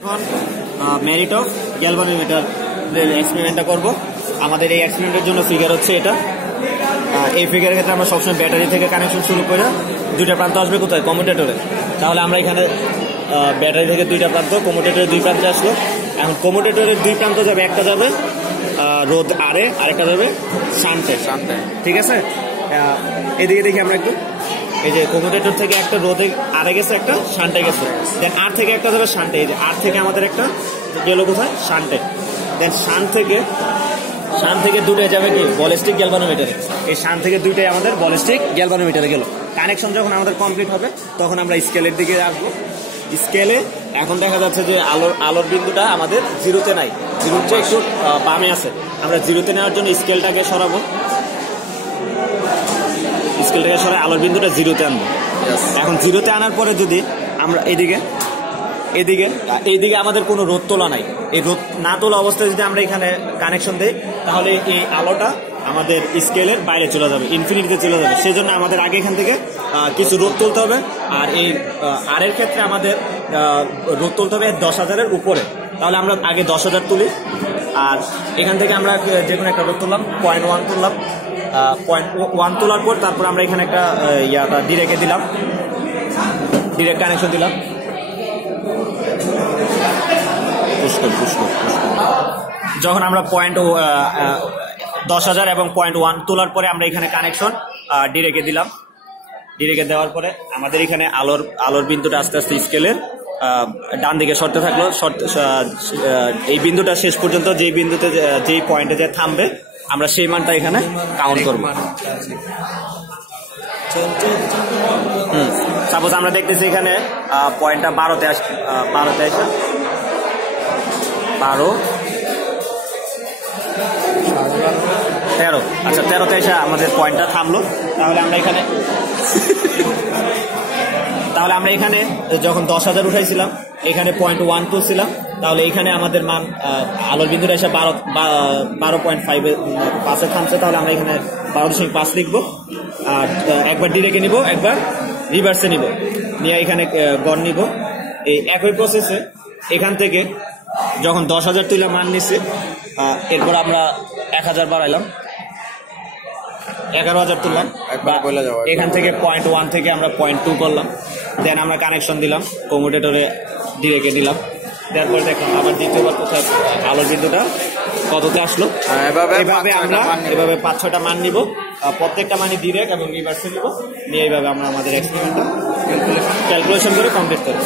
এখন merit of galvanometer এক্সপেরিমেন্টটা করব। আমাদের এই এক্সপেরিমেন্টের জন্য ফিগার হচ্ছে এটা। এই ফিগারের ক্ষেত্রে আমরা সবসময় ব্যাটারি থেকে কানেকশন শুরু করে দুইটা প্রান্ত আসবে কোথায়, কমিউটেটরে। তাহলে আমরা এখানে ব্যাটারি থেকে দুইটা প্রান্ত, কমিউটেটরের দুই প্রান্তে আসলো। এখন কমিউটেটরের দুই প্রান্ত যাবে, একটা যাবে রোধ আরে, আরেকটা যাবে শান্টে। ঠিক আছে, এদিকে দেখি আমরা একটু। এই যে কমিউটেটর থেকে একটা রোধে আরে গেছে, একটা শান্টে গেছে। দেন আর থেকে একটা যাবে শান্টে। এই যে আর থেকে আমাদের একটা গেল কোথায়, শান্টে। দেন শান্ট থেকে দুটোই যাবে কি, বলিস্টিক গ্যালভানোমিটারে। এই শান্ট থেকে দুইটাই আমাদের বলিস্টিক গ্যালভানোমিটারে গেল। কানেকশন যখন আমাদের কমপ্লিট হবে তখন আমরা স্কেলের দিকে আসবো। স্কেলে এখন দেখা যাচ্ছে যে আলোর বিন্দুটা আমাদের জিরোতে নাই, জিরোর চেয়ে একটু বামে আছে। আমরা জিরোতে নেওয়ার জন্য স্কেলটাকে সরাবো, স্কেলটাকে সরাই আলোর বিন্দুটা জিরোতে আনবো। এখন জিরোতে আনার পরে যদি আমরা এইদিকে আমাদের কোনো রোধ তোলা নাই, এই রোধ না তোলা অবস্থায় যদি আমরা এখানে কানেকশন দিই তাহলে এই আলোটা আমাদের স্কেলের বাইরে চলে যাবে, ইনফিনিটিতে চলে যাবে। সেই জন্য আমাদের আগে এখান থেকে কিছু রোধ তুলতে হবে। আর এই আর এর ক্ষেত্রে আমাদের রোধ তুলতে হবে 10,000-এর উপরে। তাহলে আমরা আগে 10,000 তুলি, আর এখান থেকে আমরা যে কোনো একটা রোধ তুললাম, 0.1 তুললাম। 0.1 তোলার পর তারপর আমরা এখানে একটা ডিরেক্টে দিলাম, ডিরেক্ট কানেকশন দিলাম। যখন আমরা 10,000 এবং 0.1 তোলার পরে আমরা এখানে কানেকশন ডিরেক্টে দিলাম। ডিরেক্টে দেওয়ার পরে আমাদের এখানে আলোর বিন্দুটা আস্তে আস্তে স্কেলের ডান দিকে সরতে থাকলো। এই বিন্দুটা শেষ পর্যন্ত যেই পয়েন্টে যে থামবে আমরা সেই মানটা এখানে কাউন্ট করব। সাপোজ আমরা দেখতেছি এখানে পয়েন্টটা 12তে আসে 12, 13। আচ্ছা, 13তে এসে আমাদের পয়েন্টটা থামলো। তাহলে আমরা এখানে যখন 10,000 উঠাইছিলাম, এখানে 0.1 তুলছিলাম। তাহলে এখানে আমাদের মান আলোর বিন্দুটা এসে 12.5 থামছে। তাহলে আমরা এখানে 12.5 লিখবো। আর একবার ডিরেক্টে নিব, একবার রিভার্সে নিব, নিয়ে এখানে গড় নিব। এই একই প্রসেসে এখান থেকে যখন 10,000 তুলে মান নিচ্ছে, এরপর আমরা 1,000 বাড়াইলাম, 11,000 তুললাম। এখান থেকে 0.1 থেকে আমরা 0.2 করলাম। দেন আমরা কানেকশন দিলাম, কমিউটেটরে ডিরেক্টে দিলাম। তারপরে দেখলাম আবার দ্বিতীয়বার কোথায় আলোর বিন্দুটা কততে আসলো। এভাবে আমরা 5-6টা মান নিব, প্রত্যেকটা মানই ডিরেক্ট এবং রিভার্সে নিব। নিয়ে এইভাবে আমরা আমাদের এক্সপেরিমেন্টটা ক্যালকুলেশন করে কমপ্লিট করব।